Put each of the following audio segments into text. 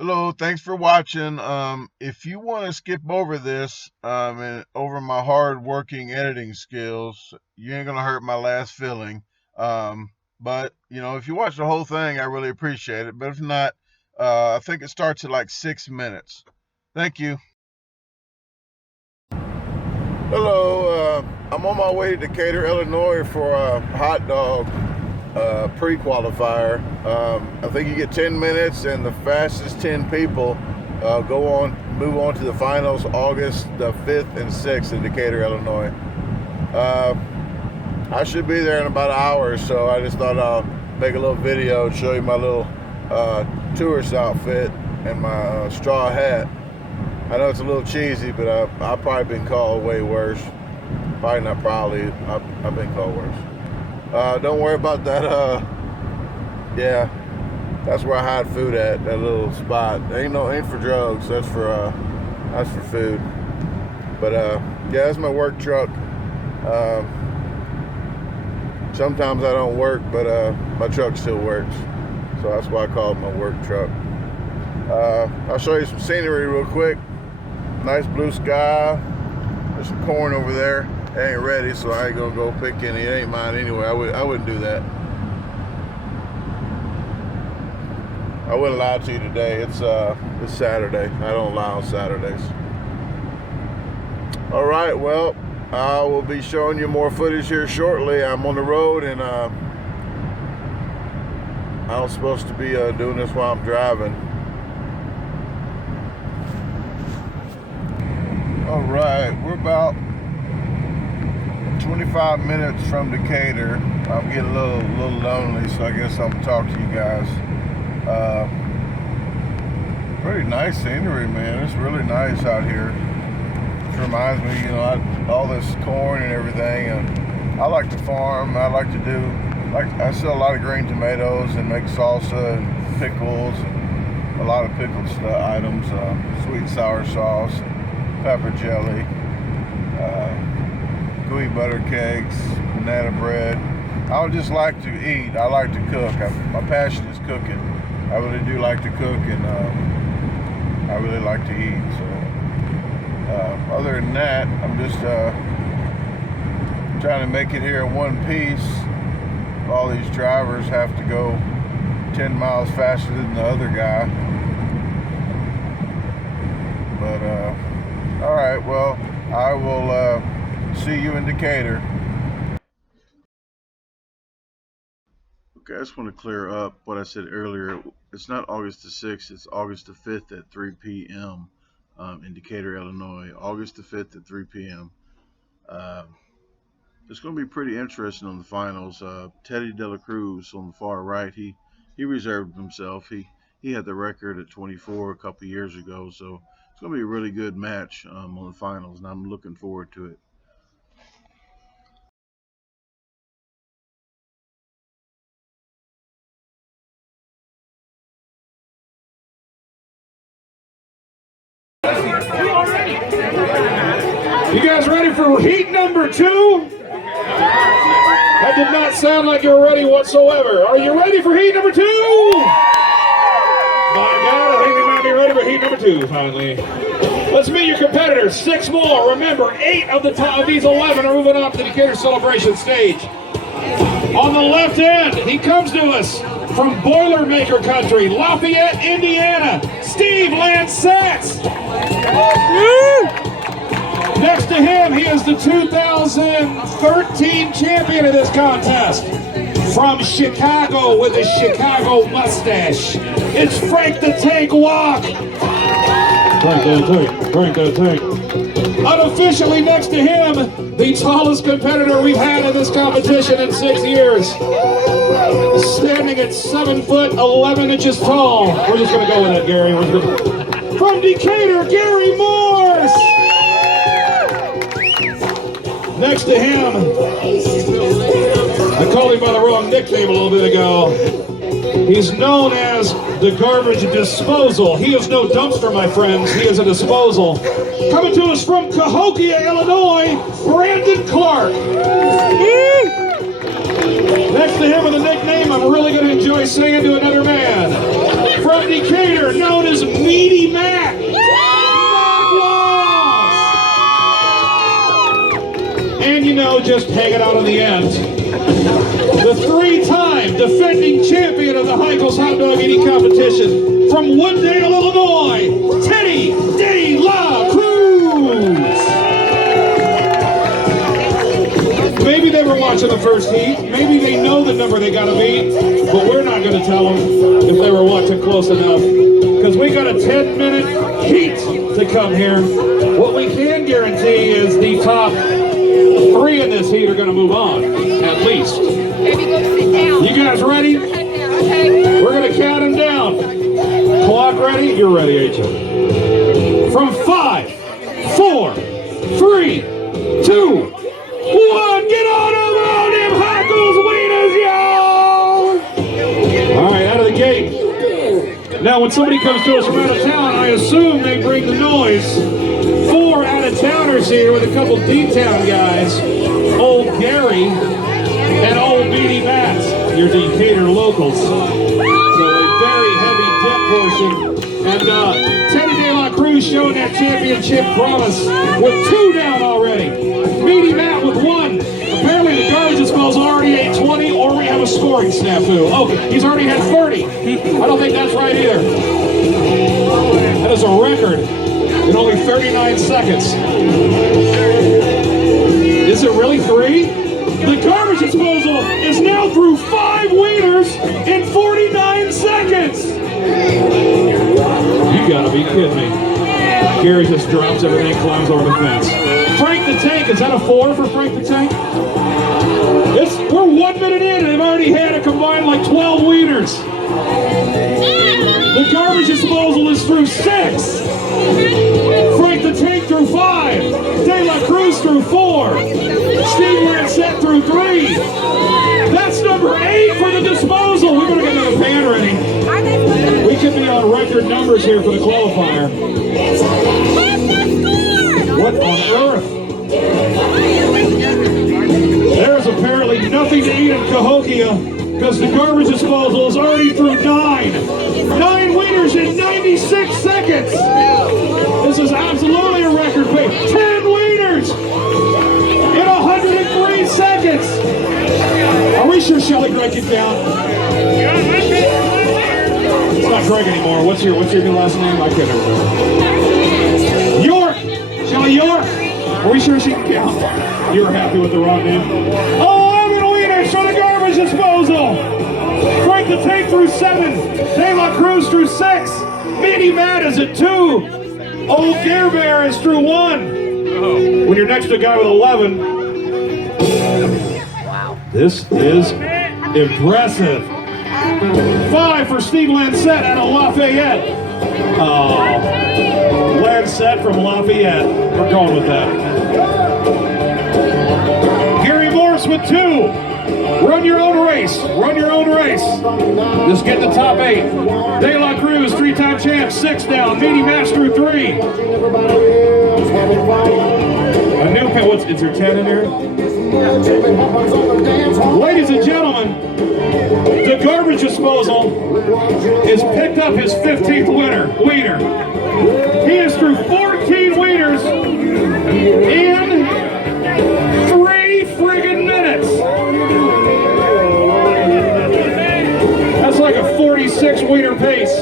Hello, thanks for watching. If you want to skip over this and over my hard working editing skills, you ain't gonna hurt my last feeling. But if you watch the whole thing, I really appreciate it. But if not, I think it starts at like 6 minutes. Thank you. Hello, I'm on my way to Decatur, Illinois for a hot dog pre-qualifier. I think you get 10 minutes, and the fastest 10 people move on to the finals August the 5th and 6th in Decatur, Illinois. I should be there in about an hour, so I just thought I'll make a little video and show you my little tourist outfit and my straw hat. I know it's a little cheesy, but I've probably been called way worse. Probably not probably, I've been called worse. Don't worry about that. Yeah, that's where I hide food at, that little spot. Ain't for drugs. That's for food. But yeah, that's my work truck. Sometimes I don't work, but my truck still works. So that's why I call it my work truck. I'll show you some scenery real quick. Nice blue sky. There's some corn over there. It ain't ready, so I ain't gonna go pick any. It ain't mine anyway. I wouldn't do that. I wouldn't lie to you today. It's Saturday. I don't lie on Saturdays. All right. Well, I will be showing you more footage here shortly. I'm on the road, and I'm supposed to be doing this while I'm driving. All right, we're about 25 minutes from Decatur. I'm getting a little lonely, so I guess I'll talk to you guys. Pretty nice scenery, man. It's really nice out here. It reminds me, all this corn and everything. And I like to farm. I sell a lot of green tomatoes and make salsa and pickles and a lot of pickled items, sweet and sour sauce, pepper jelly, gooey butter cakes, banana bread. I would just like to eat. I like to cook. My passion is cooking. I really do like to cook, and I really like to eat. So other than that, I'm just trying to make it here in one piece. All these drivers have to go 10 miles faster than the other guy. But all right, well, I will see you in Decatur. Okay, I just want to clear up what I said earlier. It's not August the 6th, it's August the 5th at 3 p.m. In Decatur, Illinois. August the 5th at 3 p.m. It's going to be pretty interesting on the finals. Teddy De La Cruz on the far right, he reserved himself. He had the record at 24 a couple years ago, so it's going to be a really good match on the finals, and I'm looking forward to it. You guys ready for heat number 2? That did not sound like you were ready whatsoever. Are you ready for heat number 2? My God, I think you might be ready for heat number 2 finally. Let's meet your competitors. 6 more. Remember, 8 of these 11 are moving up to the Decatur celebration stage. On the left end, he comes to us from Boilermaker Country, Lafayette, Indiana, Steve Lansett. Next to him, he is the 2013 champion of this contest. From Chicago with a Chicago mustache, it's Frank the Tank Walk. Frank the Tank. Unofficially next to him, the tallest competitor we've had in this competition in 6 years. Standing at 7 foot 11 inches tall. We're just going to go with that, Gary. From Decatur, Gary Morse. Next to him, I called him by the wrong nickname a little bit ago. He's known as DaGarbageDisposal. He is no dumpster, my friends. He is a disposal. Coming to us from Cahokia, Illinois, Brandon Clark. Next to him with a nickname I'm really going to enjoy saying to another man. from Decatur, known as Meaty Matt. And you know, just hanging out on the end, the 3-time defending champion of the Heinkel's hot dog eating competition from Wooddale, Illinois, Teddy De La Cruz. Maybe they were watching the first heat. Maybe they know the number they got to beat, but we're not going to tell them if they were watching close enough, because we got a 10-minute heat to come here. What we can guarantee is the top 3 in this heat are going to move on, at least. Maybe go sit down. You guys ready? Okay. We're going to count them down. Clock ready? You're ready, ain't you? From 5, 4, 3, 2, 1. Get on over on them Heinkel's wieners, y'all! All right, out of the gate. Now, when somebody comes to us from out of town, I assume they bring the noise. 4 out-of-towners here with a couple D-Town guys. Old Gary and old Meaty Matt, your Decatur locals. So a very heavy dip portion. And Teddy De La Cruz showing that championship promise with 2 down already. Meaty Matt with 1. Apparently the garbage disposal already ate 20, or we have a scoring snafu. Oh, he's already had 30. I don't think that's right either. That is a record in only 39 seconds. Is it really 3? The garbage disposal is now through 5 wieners in 49 seconds. You gotta be kidding me. Gary just drops everything, climbs over the fence. Frank the Tank, is that a 4 for Frank the Tank? We're 1 minute in and they've already had a combined like 12 wieners. The garbage disposal is through 6. Frank the Tank through 5. De La Cruz through 4. Steve Lancette through 3. That's number 8 for the disposal. We better get the pan ready. We could be on record numbers here for the qualifier. What on earth? There's apparently nothing to eat in Cahokia because the garbage disposal is already through 9. 9 wieners in 96 seconds. This is absolutely a record pace. 10 wieners in 103 seconds. Are we sure Shelly Greg can count? It's not Greg anymore. What's your new last name? I can't remember. York. Shelly York. Are we sure she can count? You were happy with the wrong name. 11 wieners for the garbage disposal. Frank the Tank through 7. De La Cruz through 6. Meaty Matt is at 2. Old Gare Bear is through 1. When you're next to a guy with 11, this is impressive. 5 for Steve Lancette out of Lafayette. Oh, Lancette from Lafayette. We're going with that. Gary Morris with 2. Run your own race. Run your own race. Just get the top 8. De La Cruz, 3-time champ, 6 down. Meaty Matt through 3. A new pet. Is there 10 in here? Ladies and gentlemen, the garbage disposal has picked up his 15th wiener. He is through 14 wieners in 3 friggin' minutes. That's like a 46 wiener pace.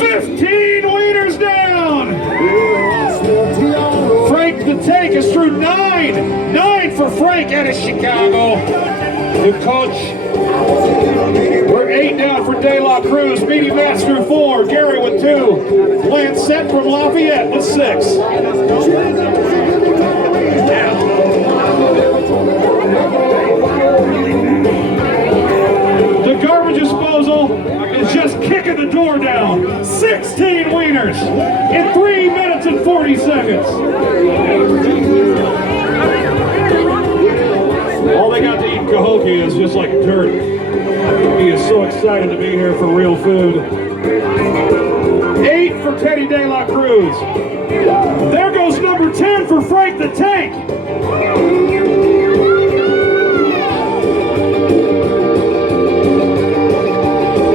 15 wieners down. Frank the Tank is through 9. 9 for Frank out of Chicago. The coach. We're 8 down for De La Cruz. Meaty Matt through 4. Gary with 2. Lancette from Lafayette with 6. The garbage disposal is just kicking the door down. 16 wieners in 3 minutes and 40 seconds. All they got to eat in Cahokia is just like dirt. He is so excited to be here for real food. 8 for Teddy De La Cruz. There goes number 10 for Frank the Tank.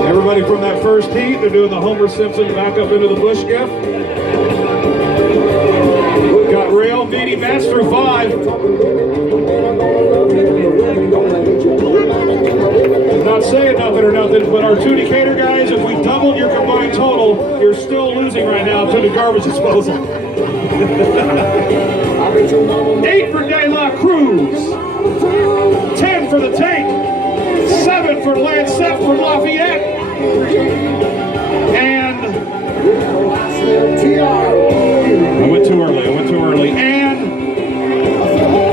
Everybody from that first first heat. They're doing the Homer Simpson back up into the bush gift. Got rail, meaty match through 5. I'm not saying nothing or nothing, but our 2 Decatur guys, if we doubled your combined total, you're still losing right now to the garbage disposal. 8 for De La Cruz. 10 for the tank. 7 for Lancet from Lafayette. And I went too early. And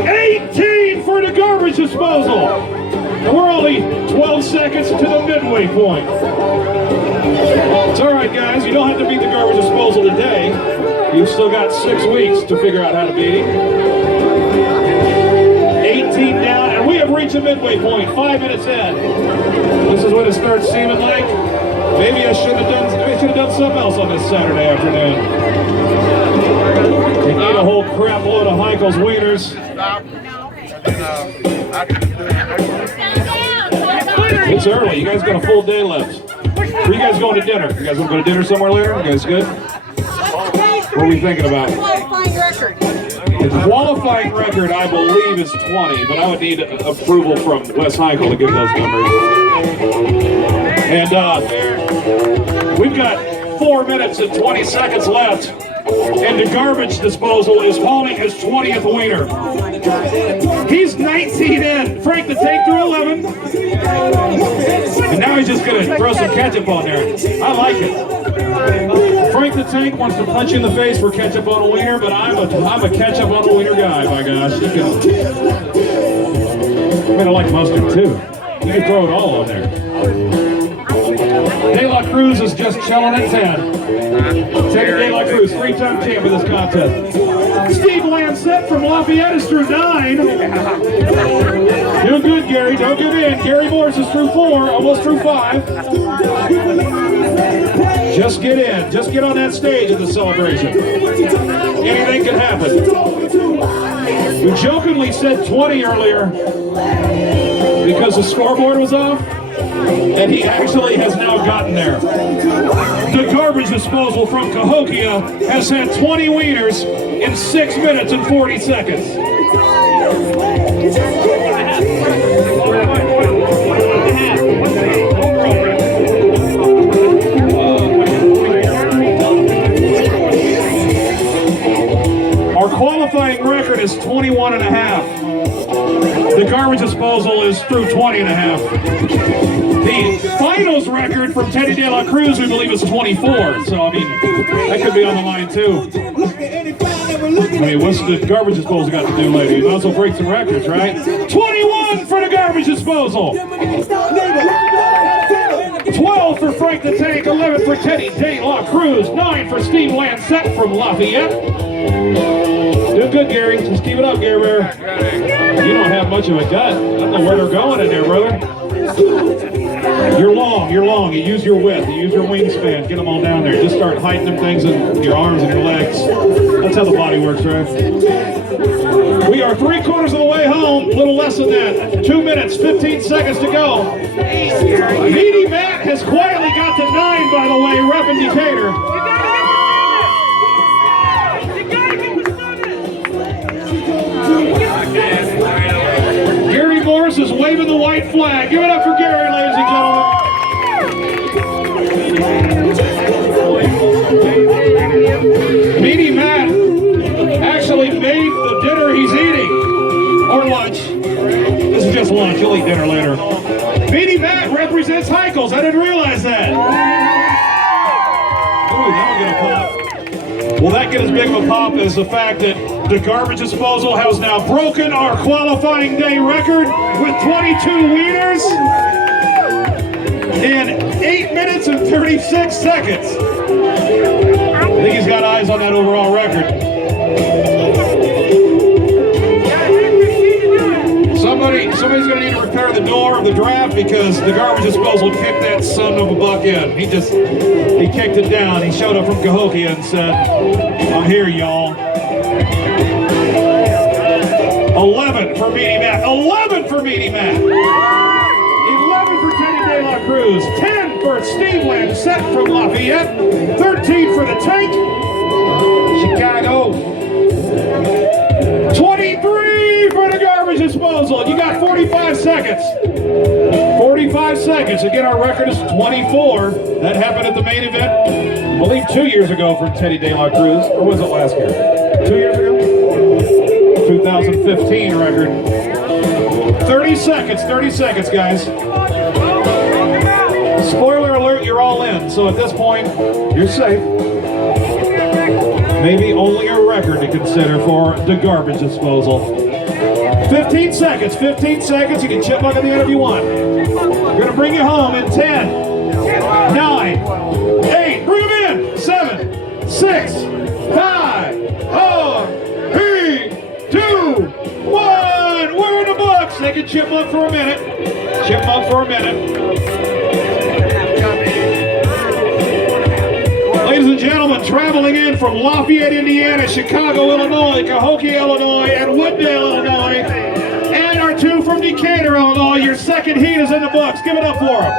18 for the garbage disposal. And we're only 12 seconds to the midway point. It's all right, guys. You don't have to beat the garbage disposal today. You've still got 6 weeks to figure out how to beat him. 18 down, and we have reached the midway point, 5 minutes in. This is what it starts seeming like. Maybe I should have done something else on this Saturday afternoon. We ate a whole crap load of Heinkel's wieners. It's early. You guys got a full day left. Where are you guys going to dinner? You guys want to go to dinner somewhere later? You guys good? What are we thinking about? Qualifying record. The qualifying record, I believe, is 20, but I would need approval from Wes Heinkel to give those numbers. And we've got 4 minutes and 20 seconds left, and the garbage disposal is holding his 20th wiener. He's 19 in. Frank the Tank threw 11. And now he's just going to throw some ketchup on there. I like it. Frank the Tank wants to punch you in the face for ketchup on a wiener, but I'm a ketchup on a wiener guy, my gosh. You can, I mean, I like mustard too. You can throw it all on there. De La Cruz is just chilling at 10. Teddy De La Cruz, 3-time champ of this contest. Steve Lancet from Lafayette is through 9. Doing good, Gary. Don't give in. Gary Morris is through 4, almost through 5. Just get in. Just get on that stage at the celebration. Anything can happen. We jokingly said 20 earlier because the scoreboard was off, and he actually has now gotten there. The garbage disposal from Cahokia has had 20 wieners in 6 minutes and 40 seconds. Our qualifying record is 21 and a half. The garbage disposal is through 20 and a half. The finals record from Teddy De La Cruz, we believe, is 24. So, I mean, that could be on the line, too. I mean, what's the garbage disposal got to do later? You might as well break some records, right? 21 for the garbage disposal. 12 for Frank the Tank, 11 for Teddy De La Cruz, 9 for Steve Lancet from Lafayette. Doing good, Gary. Just keep it up, Gary Bear. You don't have much of a gut. I don't know where they're going in there, brother. You're long. You use your width. You use your wingspan. Get them all down there. Just start hiding them things in your arms and your legs. That's how the body works, right? We are 3/4 of the way home. A little less than that. 2 minutes, 15 seconds to go. Meaty Matt has quietly got to 9, by the way, repping Decatur. Gary Morris is waving the white flag. Give it up for Gary, ladies and gentlemen. Meaty Matt actually made the dinner he's eating, or lunch. This is just lunch. You'll eat dinner later. Meaty Matt represents Heinkel's. I didn't realize that. Ooh, that'll get a pop. Will that get as big of a pop as the fact that the garbage disposal has now broken our qualifying day record with 22 wieners in 8 minutes and 36 seconds. I think he's got eyes on that overall record. Somebody's going to need to repair the door of the draft because the garbage disposal kicked that son of a buck in. He kicked it down. He showed up from Cahokia and said, "I'm here, y'all." 11 for Meaty Matt. 11 for Meaty Matt. 11 for Teddy De La Cruz. 10 for for Steve Lansett from Lafayette. 13 for the Tank, Chicago. 23 for the Garbage Disposal. You got 45 seconds. 45 seconds. Again, our record is 24. That happened at the main event, I believe 2 years ago for Teddy De La Cruz. Or was it last year? 2 years ago? 2015 record. 30 seconds, guys. Spoiler alert, you're all in. So at this point, you're safe. Maybe only a record to consider for the Garbage Disposal. 15 seconds. You can chipmunk at the end if you want. We're going to bring you home in 10, 9, 8, bring them in, 7, 6, 5, 4, 3, 2, 1. We're in the books. They can chipmunk for a minute. Ladies and gentlemen, traveling in from Lafayette, Indiana, Chicago, Illinois, Cahokia, Illinois, and Wooddale, Illinois, and our two from Decatur, Illinois. Your second heat is in the books. Give it up for them.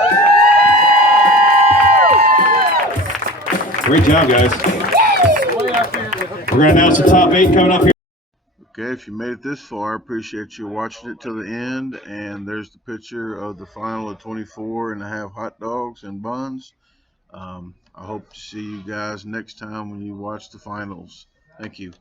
Great job, guys. We're going to announce the top 8 coming up here. Okay, if you made it this far, I appreciate you watching it till the end. And there's the picture of the final of 24 and a half hot dogs and buns. I hope to see you guys next time when you watch the finals. Thank you.